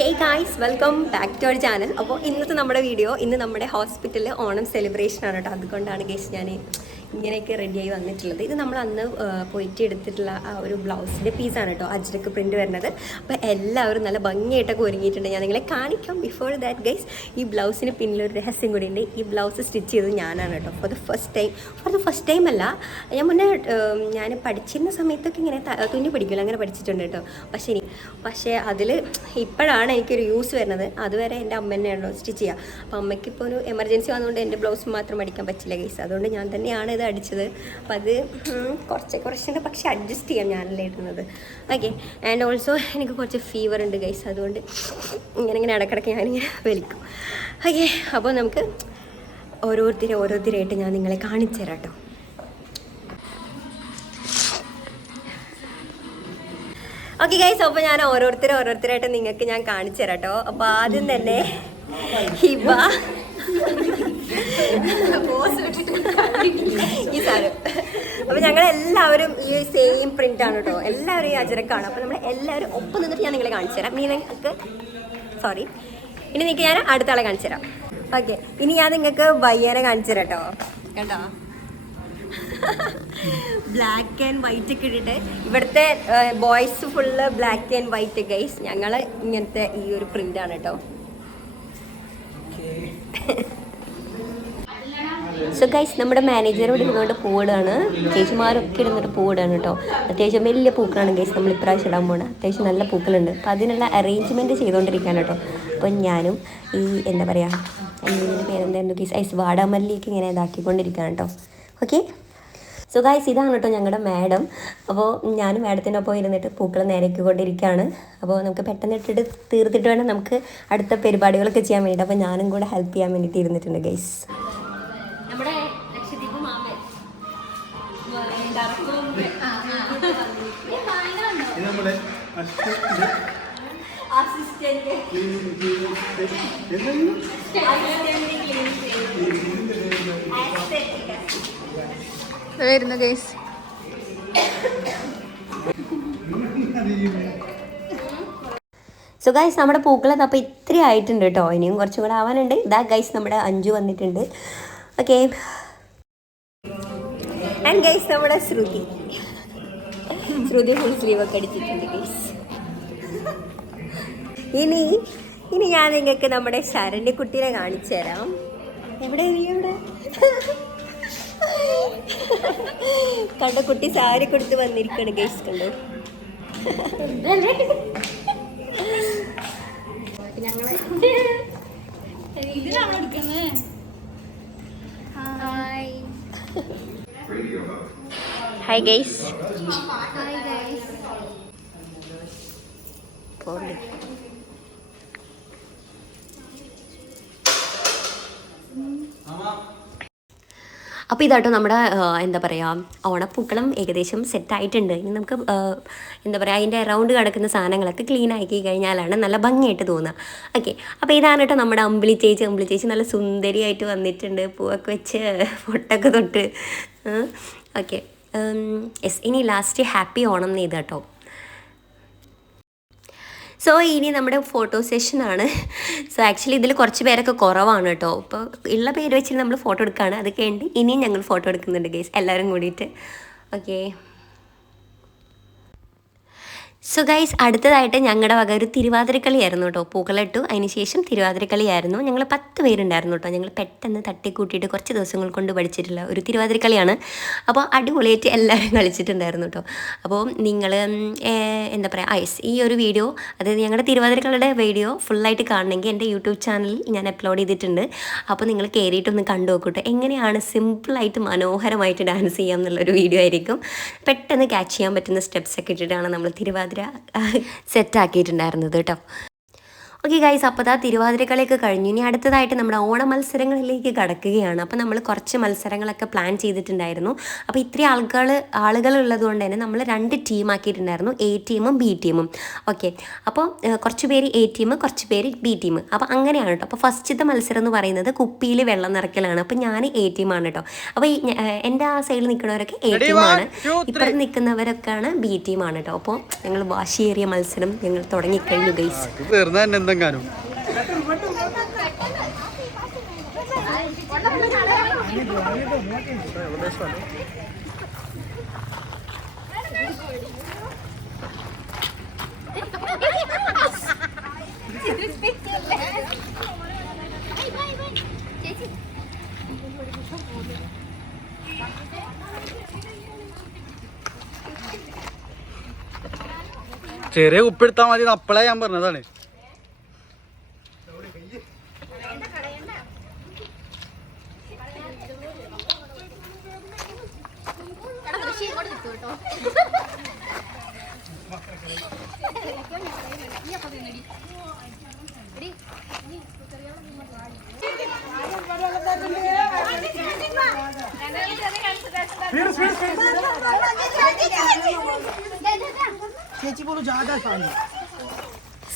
Hey guys, welcome back to our channel. അപ്പോൾ ഇന്നത്തെ നമ്മുടെ വീഡിയോ ഇന്ന് നമ്മുടെ ഹോസ്പിറ്റലിൽ ഓണം സെലിബ്രേഷൻ ആണ് കേട്ടോ. അതുകൊണ്ടാണ് ഗൈസ് ഞാൻ ഇങ്ങനെയൊക്കെ റെഡിയായി വന്നിട്ടുള്ളത്. ഇത് നമ്മൾ അന്ന് പോയിട്ട് എടുത്തിട്ടുള്ള ആ ഒരു ബ്ലൗസിൻ്റെ പീസാണ് കേട്ടോ, അജ്രക്ക് പ്രിൻറ്റ് വരുന്നത്. അപ്പോൾ എല്ലാവരും നല്ല ഭംഗിയായിട്ടൊക്കെ ഒരുങ്ങിയിട്ടുണ്ട്. ഞാൻ നിങ്ങളെ കാണിക്കാം. ബിഫോർ ദാറ്റ് ഗൈസ്, ഈ ബ്ലൗസിന് പിന്നിലൊരു രഹസ്യം കൂടി ഉണ്ട്. ഈ ബ്ലൗസ് സ്റ്റിച്ച് ചെയ്തത് ഞാനാണ് കേട്ടോ. ഫോർ ദ ഫസ്റ്റ് ടൈം അല്ല, ഞാൻ മുന്നേ ഞാൻ പഠിച്ചിരുന്ന സമയത്തൊക്കെ ഇങ്ങനെ തുന്നി പഠിക്കില്ല, അങ്ങനെ പഠിച്ചിട്ടുണ്ട് കേട്ടോ. പക്ഷേ അതിൽ ഇപ്പോഴാണ് എനിക്കൊരു യൂസ് വരുന്നത്. അതുവരെ എൻ്റെ അമ്മ തന്നെയാണല്ലോ സ്റ്റിച്ച് ചെയ്യുക. അപ്പോൾ അമ്മയ്ക്ക് ഇപ്പോൾ ഒരു എമർജൻസി വന്നുകൊണ്ട് എൻ്റെ ബ്ലൗസ് മാത്രം അടിക്കാൻ പറ്റില്ല ഗൈസ്. അതുകൊണ്ട് ഞാൻ തന്നെയാണ് ഇത് അടിച്ചത്. അപ്പോൾ അത് കുറച്ചുണ്ട്, പക്ഷേ അഡ്ജസ്റ്റ് ചെയ്യാം, ഞാനല്ലേ ഇടുന്നത്. ഓക്കെ. ആൻഡ് ഓൾസോ എനിക്ക് കുറച്ച് ഫീവർ ഉണ്ട് ഗൈസ്. അതുകൊണ്ട് ഇങ്ങനെ ഇടയ്ക്കിടയ്ക്ക് ഞാനിങ്ങനെ വലിക്കും. ഓക്കെ. അപ്പോൾ നമുക്ക് ഓരോരുത്തരായിട്ട് ഞാൻ നിങ്ങളെ കാണിച്ചു തരാം കേട്ടോ. ഓക്കെ ഗൈസ്, അപ്പോൾ ഞാൻ ഓരോരുത്തരായിട്ട് നിങ്ങൾക്ക് ഞാൻ കാണിച്ചു തരാം കേട്ടോ. അപ്പോൾ ആദ്യം തന്നെ ഹിബ ഈ സാധനം. അപ്പോൾ ഞങ്ങളെല്ലാവരും ഈ സെയിം പ്രിന്റ് ആണ് കേട്ടോ. എല്ലാവരും ഈ അജരക്കാണ്. അപ്പോൾ നമ്മൾ എല്ലാവരും ഒപ്പം നിന്നിട്ട് ഞാൻ നിങ്ങളെ കാണിച്ചു തരാം. ഇനി നിങ്ങൾക്ക് ഞാൻ അടുത്ത ആളെ കാണിച്ചു തരാം. ഓക്കെ. ഇനി ഞാൻ നിങ്ങൾക്ക് ബയ്യനെ കാണിച്ചു തരാം കേട്ടോ. കേട്ടോ, ബ്ലാക്ക് ആൻഡ് വൈറ്റ് ഒക്കെ ഇട്ടിട്ട്, ഇവിടുത്തെ boys full black and white guys. ഞങ്ങൾ ഇങ്ങനത്തെ ഈ ഒരു പ്രിന്റ് ആണ് കേട്ടോ. സോ ഗൈസ്, നമ്മുടെ മാനേജർ ഇവിടെ ഇരുന്നുകൊണ്ട് പൂവിടാണ്. ചേച്ചിമാരൊക്കെ ഇരുന്നിട്ട് പൂവിടാണ് കേട്ടോ. അത്യാവശ്യം വലിയ പൂക്കളാണ് ഗൈസ് നമ്മൾ ഇപ്രാവശ്യം ഇടാൻ പോകണം. അത്യാവശ്യം നല്ല പൂക്കളുണ്ട്. അപ്പോൾ അതിനുള്ള അറേഞ്ച്മെൻറ്റ് ചെയ്തുകൊണ്ടിരിക്കുകയാണ് കേട്ടോ. അപ്പോൾ ഞാനും ഈ എന്താ പറയുക, എൻ്റെ പേരെന്തായിരുന്നു ഗൈസ്, ഐസ് വാടാമല്ലിയൊക്കെ ഇങ്ങനെ ഇതാക്കിക്കൊണ്ടിരിക്കുകയാണ് കേട്ടോ. ഓക്കെ. സോ ഗൈസ്, ഇതാണ് കേട്ടോ ഞങ്ങളുടെ മാഡം. അപ്പോൾ ഞാൻ മാഡത്തിനൊപ്പം ഇരുന്നിട്ട് പൂക്കൾ നേരക്കൊണ്ടിരിക്കുകയാണ്. അപ്പോൾ നമുക്ക് പെട്ടെന്ന് ഇട്ടിട്ട് തീർത്തിട്ട് വേണം നമുക്ക് അടുത്ത പരിപാടികളൊക്കെ ചെയ്യാൻ വേണ്ടിയിട്ട്. അപ്പോൾ ഞാനും കൂടെ ഹെൽപ്പ് ചെയ്യാൻ വേണ്ടിയിട്ട് ഇരുന്നിട്ടുണ്ട് ഗൈസ്. നമ്മുടെ വരുന്നു ഗൈസ്. സോ ഗൈസ്, നമ്മുടെ പൂക്കളൊക്കെ അപ്പോൾ ഇത്ര ആയിട്ടുണ്ട് കേട്ടോ. ഇനിയും കുറച്ചും കൂടെ ആവാനുണ്ട്. ഇതാ ഗൈസ്, നമ്മുടെ അഞ്ചു വന്നിട്ടുണ്ട്. ഓക്കെ. ആൻഡ് ഗൈസ്, നമ്മുടെ ശ്രുതി ഫുൾ സ്ലീവ് ഒക്കെ അടിച്ചിട്ടുണ്ട് ഗൈസ്. ഇനി ഞാൻ നിങ്ങൾക്ക് നമ്മുടെ ശരണ്യ കുട്ടീനെ കാണിച്ചു തരാം. എവിടെ കണ്ട കുട്ടി സാരി കൊടുത്ത് വന്നിരിക്കണം ഗൈസ്. കണ്ടു, ഞങ്ങളെ ഹായ് ഗൈസ്. അപ്പോൾ ഇതാട്ടോ നമ്മുടെ എന്താ പറയുക, ഓണപ്പൂക്കളം ഏകദേശം സെറ്റായിട്ടുണ്ട്. ഇനി നമുക്ക് എന്താ പറയുക, അതിൻ്റെ അറൗണ്ട് കിടക്കുന്ന സാധനങ്ങളൊക്കെ ക്ലീൻ ആക്കി കഴിഞ്ഞാലാണ് നല്ല ഭംഗിയായിട്ട് തോന്നുക. ഓക്കെ. അപ്പോൾ ഇതാണ് കേട്ടോ നമ്മുടെ അമ്പിളി ചേച്ചി നല്ല സുന്ദരിയായിട്ട് വന്നിട്ടുണ്ട്, പൂവൊക്കെ വെച്ച് പൊട്ടൊക്കെ തൊട്ട്. ഓക്കെ. യെസ്. ഇനി ലാസ്റ്റ് ഹാപ്പി ഓണം എന്ന് കേട്ടോ. സോ ഇനി നമ്മുടെ ഫോട്ടോ സെഷനാണ്. സോ ആക്ച്വലി ഇതിൽ കുറച്ച് പേരൊക്കെ കുറവാണ് കേട്ടോ. ഇപ്പോൾ ഉള്ള പേര് വെച്ചിട്ട് നമ്മൾ ഫോട്ടോ എടുക്കുകയാണ്. അത് കഴിഞ്ഞിട്ട് ഇനിയും ഞങ്ങൾ ഫോട്ടോ എടുക്കുന്നുണ്ട് ഗൈസ്, എല്ലാവരും കൂടിയിട്ട്. ഓക്കെ. സോ ഗൈസ്, അടുത്തതായിട്ട് ഞങ്ങളുടെ വക ഒരു തിരുവാതിരക്കളിയായിരുന്നു കേട്ടോ. പൂക്കളിട്ടു, അതിന് ശേഷം തിരുവാതിരക്കളിയായിരുന്നു. ഞങ്ങൾ 10 പേരുണ്ടായിരുന്നു കേട്ടോ. ഞങ്ങൾ പെട്ടെന്ന് തട്ടിക്കൂട്ടിയിട്ട് കുറച്ച് ദിവസങ്ങൾ കൊണ്ട് പഠിച്ചിട്ടുള്ള ഒരു തിരുവാതിരക്കളിയാണ്. അപ്പോൾ അടിപൊളിയായിട്ട് എല്ലാവരും കളിച്ചിട്ടുണ്ടായിരുന്നു കേട്ടോ. അപ്പോൾ നിങ്ങൾ എന്താ പറയുക, ഈ ഒരു വീഡിയോ, അതായത് ഞങ്ങളുടെ തിരുവാതിരക്കളിയുടെ വീഡിയോ ഫുള്ളായിട്ട് കാണണമെങ്കിൽ എൻ്റെ യൂട്യൂബ് ചാനലിൽ ഞാൻ അപ്ലോഡ് ചെയ്തിട്ടുണ്ട്. അപ്പോൾ നിങ്ങൾ കയറിയിട്ടൊന്ന് കണ്ടു നോക്കൂട്ടോ. എങ്ങനെയാണ് സിമ്പിളായിട്ട് മനോഹരമായിട്ട് ഡാൻസ് ചെയ്യാം എന്നുള്ളൊരു വീഡിയോ ആയിരിക്കും. പെട്ടെന്ന് ക്യാച്ച് ചെയ്യാൻ പറ്റുന്ന സ്റ്റെപ്സൊക്കെ ഇട്ടിട്ടാണ് നമ്മൾ തിരുവാതിര സെറ്റാക്കിയിട്ടുണ്ടായിരുന്നത് കേട്ടോ. ഓക്കെ ഗൈസ്, അപ്പോൾ ആ തിരുവാതിരക്കളിയൊക്കെ കഴിഞ്ഞു. ഇനി അടുത്തതായിട്ട് നമ്മുടെ ഓണ മത്സരങ്ങളിലേക്ക് കടക്കുകയാണ്. അപ്പോൾ നമ്മൾ കുറച്ച് മത്സരങ്ങളൊക്കെ പ്ലാൻ ചെയ്തിട്ടുണ്ടായിരുന്നു. അപ്പോൾ ഇത്രയും ആളുകൾ ഉള്ളത് കൊണ്ട് തന്നെ നമ്മൾ 2 ടീമാക്കിയിട്ടുണ്ടായിരുന്നു, എ ടീമും ബി ടീമും. ഓക്കെ. അപ്പോൾ കുറച്ച് പേര് എ ടീം, കുറച്ച് പേര് ബി ടീം. അപ്പോൾ അങ്ങനെയാണ് കേട്ടോ. അപ്പോൾ ഫസ്റ്റത്തെ മത്സരം എന്ന് പറയുന്നത് കുപ്പിയിൽ വെള്ളം നിറയ്ക്കലാണ്. അപ്പോൾ ഞാൻ എ ടീമാണ് കേട്ടോ. അപ്പോൾ എൻ്റെ ആ സൈഡിൽ നിൽക്കുന്നവരൊക്കെ എ ടീമാണ്, ഇപ്പുറത്ത് നിൽക്കുന്നവരൊക്കെയാണ് ബി ടീമാണ് കേട്ടോ. അപ്പോൾ ഞങ്ങൾ വാശിയേറിയ മത്സരം ഞങ്ങൾ തുടങ്ങിക്കഴിഞ്ഞു ഗൈസ്. എന്തെങ്കിലും. ചെറിയ ഉപ്പെടുത്താ മതി അപ്പളേ ഞാൻ പറഞ്ഞതാണ്.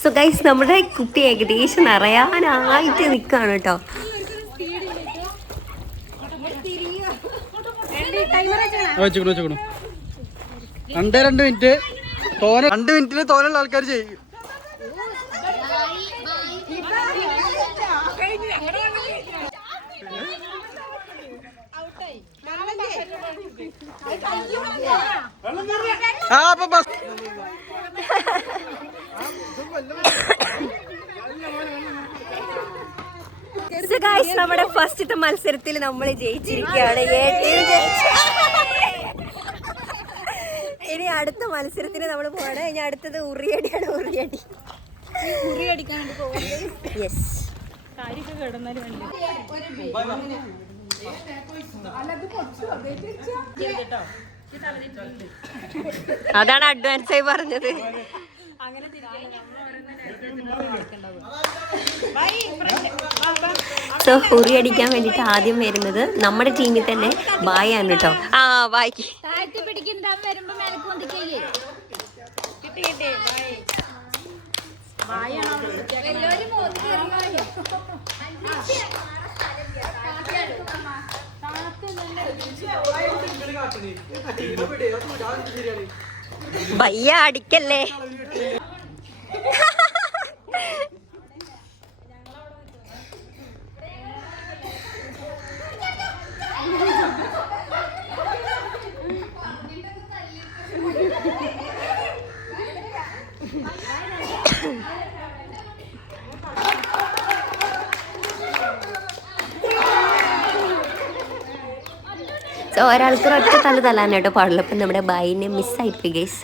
സോ ഗൈസ്, നമ്മുടെ കുപ്പി ഏകദേശം നിറയാനായിട്ട് നിൽക്കുകയാണ് കേട്ടോ. വെച്ചോളൂ 2 മിനിറ്റ് തോനെ 2 മിനിറ്റില് തോനുള്ള ആൾക്കാർ ചെയ്യും. അപ്പൊ ബസ് നമ്മുടെ ഫസ്റ്റത്തെ മത്സരത്തിൽ നമ്മൾ ജയിച്ചിരിക്കുകയാണ്. ഇനി അടുത്ത മത്സരത്തിന് നമ്മൾ പോവാണ്. ഇനി അടുത്തത് ഉറിയടിയാണ്. യെസ്. അതാണ് അഡ്വാൻസ് ആയി പറഞ്ഞത്. സോ ഉറിയടിക്കാൻ വേണ്ടിട്ട് ആദ്യം വരുന്നത് നമ്മുടെ ടീമിൽ തന്നെ ബായാണ് കേട്ടോ. ആ ബായ്ക്ക് ഭയ്യ അടിക്കല്ലേ. ഒരാൾക്ക് ഒറ്റ തലാൻ കേട്ടോ പാടില്ല. അപ്പം നമ്മുടെ ബായിനെ മിസ്സായിപ്പോയി ഗൈസ്.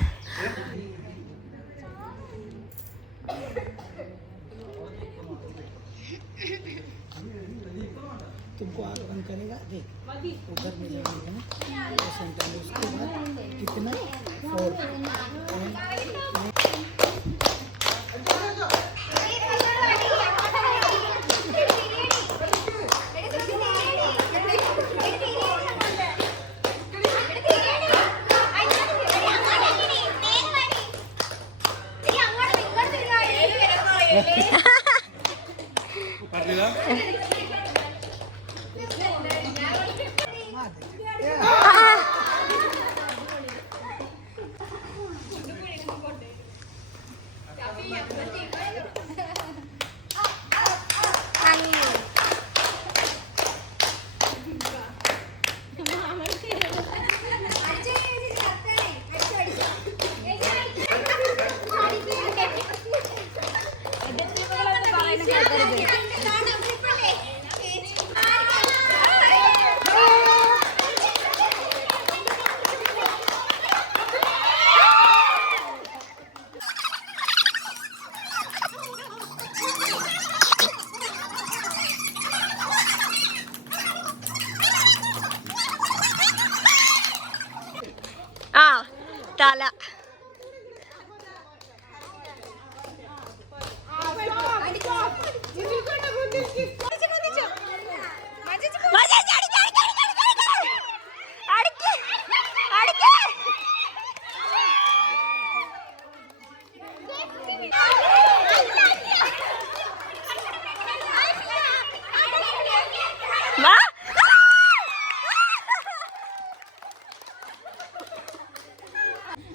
തല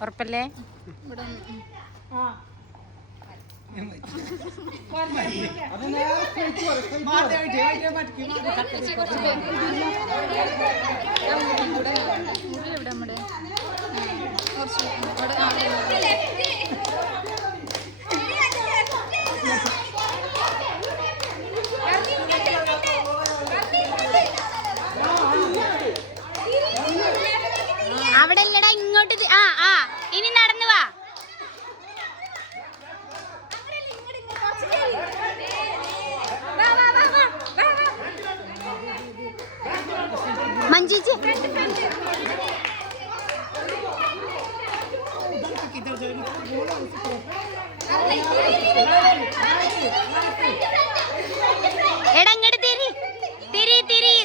ഉറപ്പല്ലേ? അവിടെ ഇല്ലടാ ഇങ്ങോട്ട് ഇനി നടന്നു വാ. മഞ്ജുജി എടാ ഇങ്ങോട്ട് തിരി തിരി തിരി.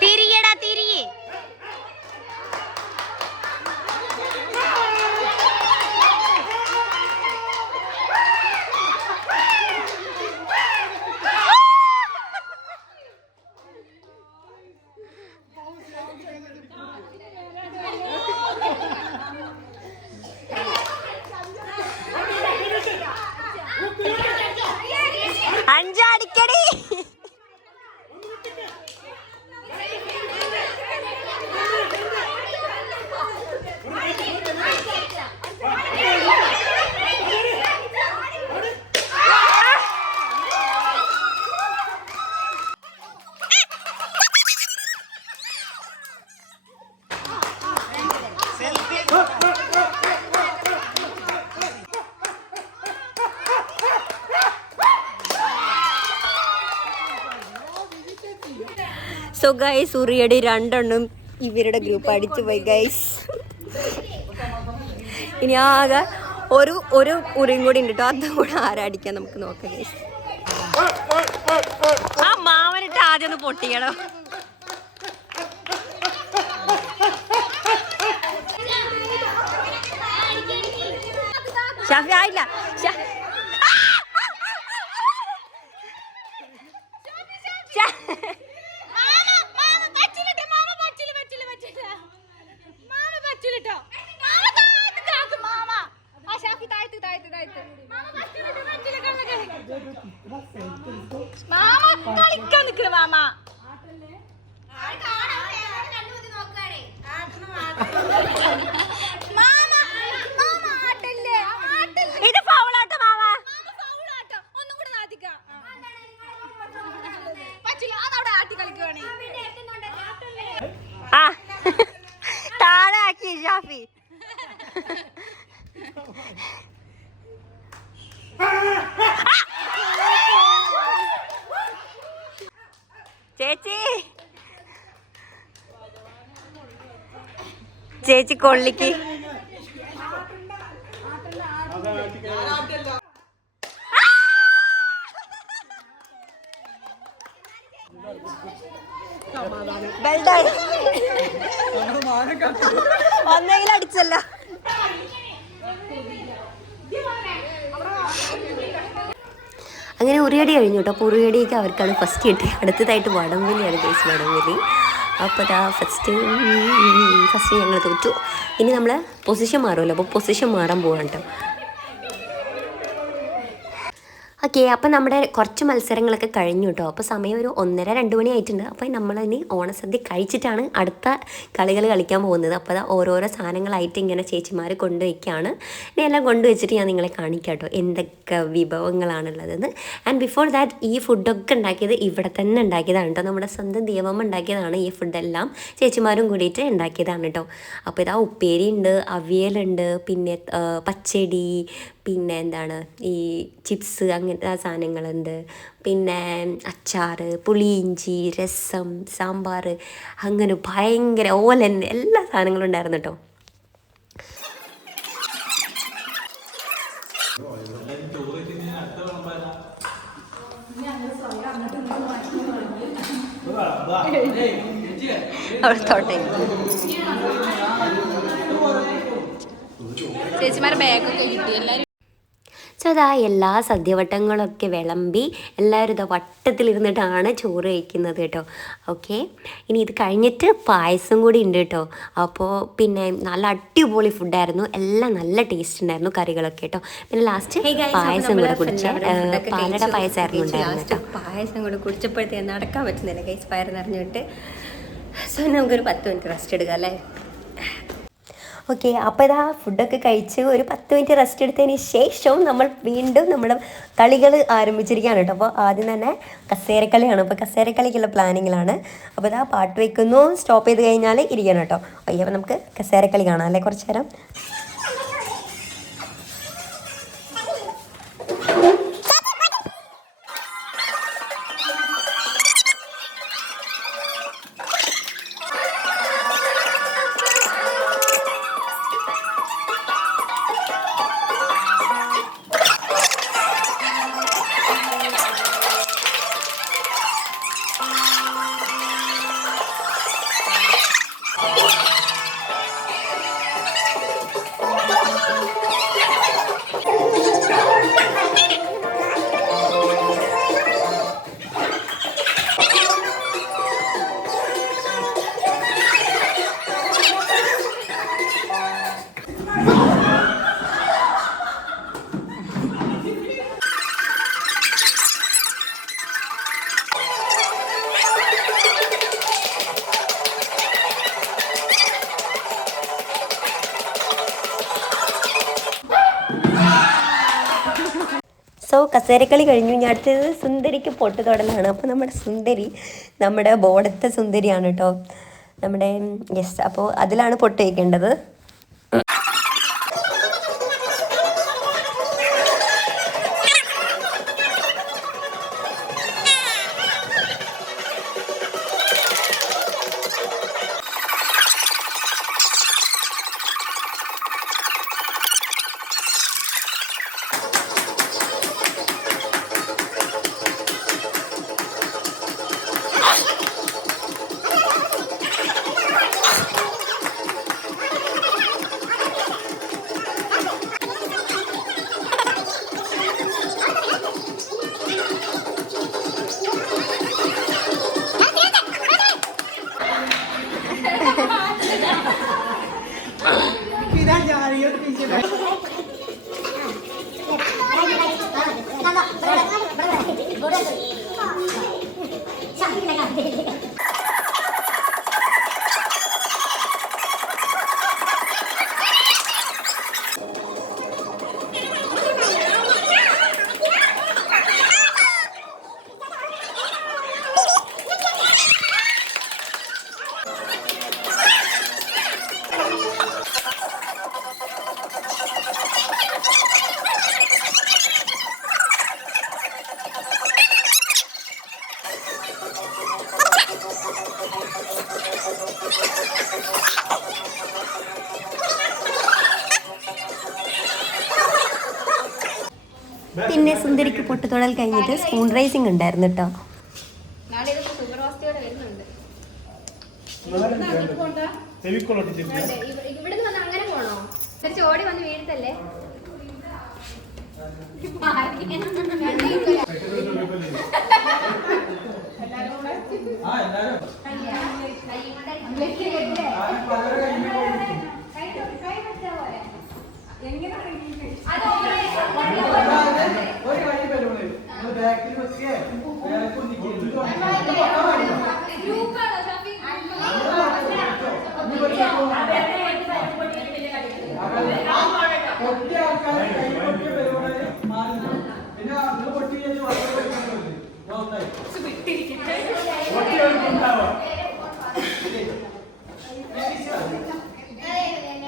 തിരിയടാ തിരിയേ. അഞ്ചടിക്കടി. സോ ഗൈസ് ഉറിയടി രണ്ടെണ്ണം ഇവരുടെ ഗ്രൂപ്പ് അടിച്ചു പോയി ഗൈസ്. ഇനി ആകെ ഒരു ഉറിയും കൂടി ഉണ്ട് കേട്ടോ. അതും കൂടെ ആരടിക്കാൻ നമുക്ക് നോക്കാം ഗൈസ്. ആ മാവനിട്ട് ആദ്യം ഒന്ന് പൊട്ടിക്കണോ. ഷാഫി ആയില്ല. ഇത് ഫൗളാട്ടോ മാമ. ആ താഴെ ആക്കി ഷാഫി. ചേച്ചി ചേച്ചി കൊള്ളിക്ക്. ഒന്നെങ്കിലും അടിച്ചല്ലോ. അങ്ങനെ ഉറിയടി കഴിഞ്ഞു കേട്ടോ. അപ്പോൾ ഉറിയടിയൊക്കെ അവർക്കാണ് ഫസ്റ്റ് കിട്ടി. അടുത്തതായിട്ട് വടംവലിയാണ് ഗൈസ്, വടംവലി. അപ്പോൾ അതാ ഫസ്റ്റ് ഞങ്ങൾ തോറ്റു. ഇനി നമ്മൾ പൊസിഷൻ മാറുമല്ലോ, അപ്പോൾ പൊസിഷൻ മാറാൻ പോവാണ് കേട്ടോ. ഓക്കെ, അപ്പം നമ്മുടെ കുറച്ച് മത്സരങ്ങളൊക്കെ കഴിഞ്ഞു കേട്ടോ. അപ്പോൾ സമയം ഒരു 1:30-2 മണി ആയിട്ടുണ്ട്. അപ്പോൾ നമ്മളിനി ഓണസദ്യ കഴിച്ചിട്ടാണ് അടുത്ത കളികൾ കളിക്കാൻ പോകുന്നത്. അപ്പോൾ അത് ഓരോരോ സാധനങ്ങളായിട്ട് ഇങ്ങനെ ചേച്ചിമാർ കൊണ്ടുവയ്ക്കുകയാണ്. ഇനി എല്ലാം കൊണ്ടുവച്ചിട്ട് ഞാൻ നിങ്ങളെ കാണിക്കാം കേട്ടോ എന്തൊക്കെ വിഭവങ്ങളാണുള്ളതെന്ന്. ആൻഡ് ബിഫോർ ദാറ്റ് ഈ ഫുഡൊക്കെ ഉണ്ടാക്കിയത് ഇവിടെ തന്നെ ഉണ്ടാക്കിയതാണ് കേട്ടോ. നമ്മുടെ സ്വന്തം ദേവമ്മ ഉണ്ടാക്കിയതാണ് ഈ ഫുഡെല്ലാം. ചേച്ചിമാരും കൂടിയിട്ട് ഉണ്ടാക്കിയതാണ് കേട്ടോ. അപ്പോൾ ഇതാ ഉപ്പേരി ഉണ്ട്, അവിയലുണ്ട്, പിന്നെ പച്ചടി, പിന്നെ എന്താണ് ഈ ചിപ്സ്, അങ്ങനത്തെ സാധനങ്ങളുണ്ട്, പിന്നെ അച്ചാർ, പുളിയിഞ്ചി, രസം, സാമ്പാർ, അങ്ങനെ ഭയങ്കര ഓലൻ എല്ലാ സാധനങ്ങളും ഉണ്ടായിരുന്നു കേട്ടോ. അവിടത്തോട്ടെ ചേച്ചിമാരെ ബാഗൊക്കെ കിട്ടി എല്ലാവരും. സോ സോ അതാ എല്ലാ സദ്യവട്ടങ്ങളൊക്കെ വിളമ്പി എല്ലാവരും ഇതാ വട്ടത്തിലിരുന്നിട്ടാണ് ചോറ് കഴിക്കുന്നത് കേട്ടോ. ഓക്കെ, ഇനി ഇത് കഴിഞ്ഞിട്ട് പായസം കൂടി ഉണ്ട് കേട്ടോ. അപ്പോൾ പിന്നെ നല്ല അടിപൊളി ഫുഡായിരുന്നു, എല്ലാം നല്ല ടേസ്റ്റ് ഉണ്ടായിരുന്നു കറികളൊക്കെ കേട്ടോ. പിന്നെ ലാസ്റ്റ് പായസം കൂടെ കുടിച്ച് പാലട പായസമായിരുന്നു ഉണ്ടായിരുന്നു കേട്ടോ. പായസം കൂടെ കുടിച്ചപ്പോഴത്തേക്ക് നടക്കാൻ പറ്റുന്നില്ല ഗൈസ്, വയറ് നിറഞ്ഞിട്ട്. സോ നമുക്കൊരു 10 മിനിറ്റ് റെസ്റ്റ് എടുക്കാം അല്ലേ. ഓക്കെ, അപ്പോൾ ഇതാ ഫുഡൊക്കെ കഴിച്ച് ഒരു 10 മിനിറ്റ് റെസ്റ്റ് എടുത്തതിന് ശേഷം നമ്മൾ വീണ്ടും നമ്മുടെ കളികൾ ആരംഭിച്ചിരിക്കുകയാണ് കേട്ടോ. അപ്പോൾ ആദ്യം തന്നെ കസേരക്കളിയാണ്. അപ്പോൾ കസേരക്കളിക്കുള്ള പ്ലാനിങ്ങിലാണ്. അപ്പോൾ ഇതാ പാട്ട് വയ്ക്കുന്നു, സ്റ്റോപ്പ് ചെയ്ത് കഴിഞ്ഞാൽ ഇരിക്കണം കേട്ടോ. ഓക്കെ, അപ്പോൾ നമുക്ക് കസേരക്കളി കാണാം അല്ലേ കുറച്ച് നേരം. സോ കസേരക്കളി കഴിഞ്ഞു. ഇനി അടുത്തത് സുന്ദരിക്ക് പൊട്ട് തൊടലാണ്. അപ്പോൾ നമ്മുടെ സുന്ദരി നമ്മുടെ ബോർഡത്തെ സുന്ദരിയാണ് കേട്ടോ നമ്മുടെ. യെസ്, അപ്പോൾ അതിലാണ് പൊട്ട് വയ്ക്കേണ്ടത്. പിന്നെ സുന്ദരിക്ക് പൊട്ടുതൊടൽ കഴിഞ്ഞിട്ട് സ്പൂൺ റൈസിങ് ഉണ്ടായിരുന്നു കേട്ടോ. ഓടി വന്ന് വീഴത്തല്ലേ.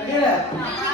Yeah.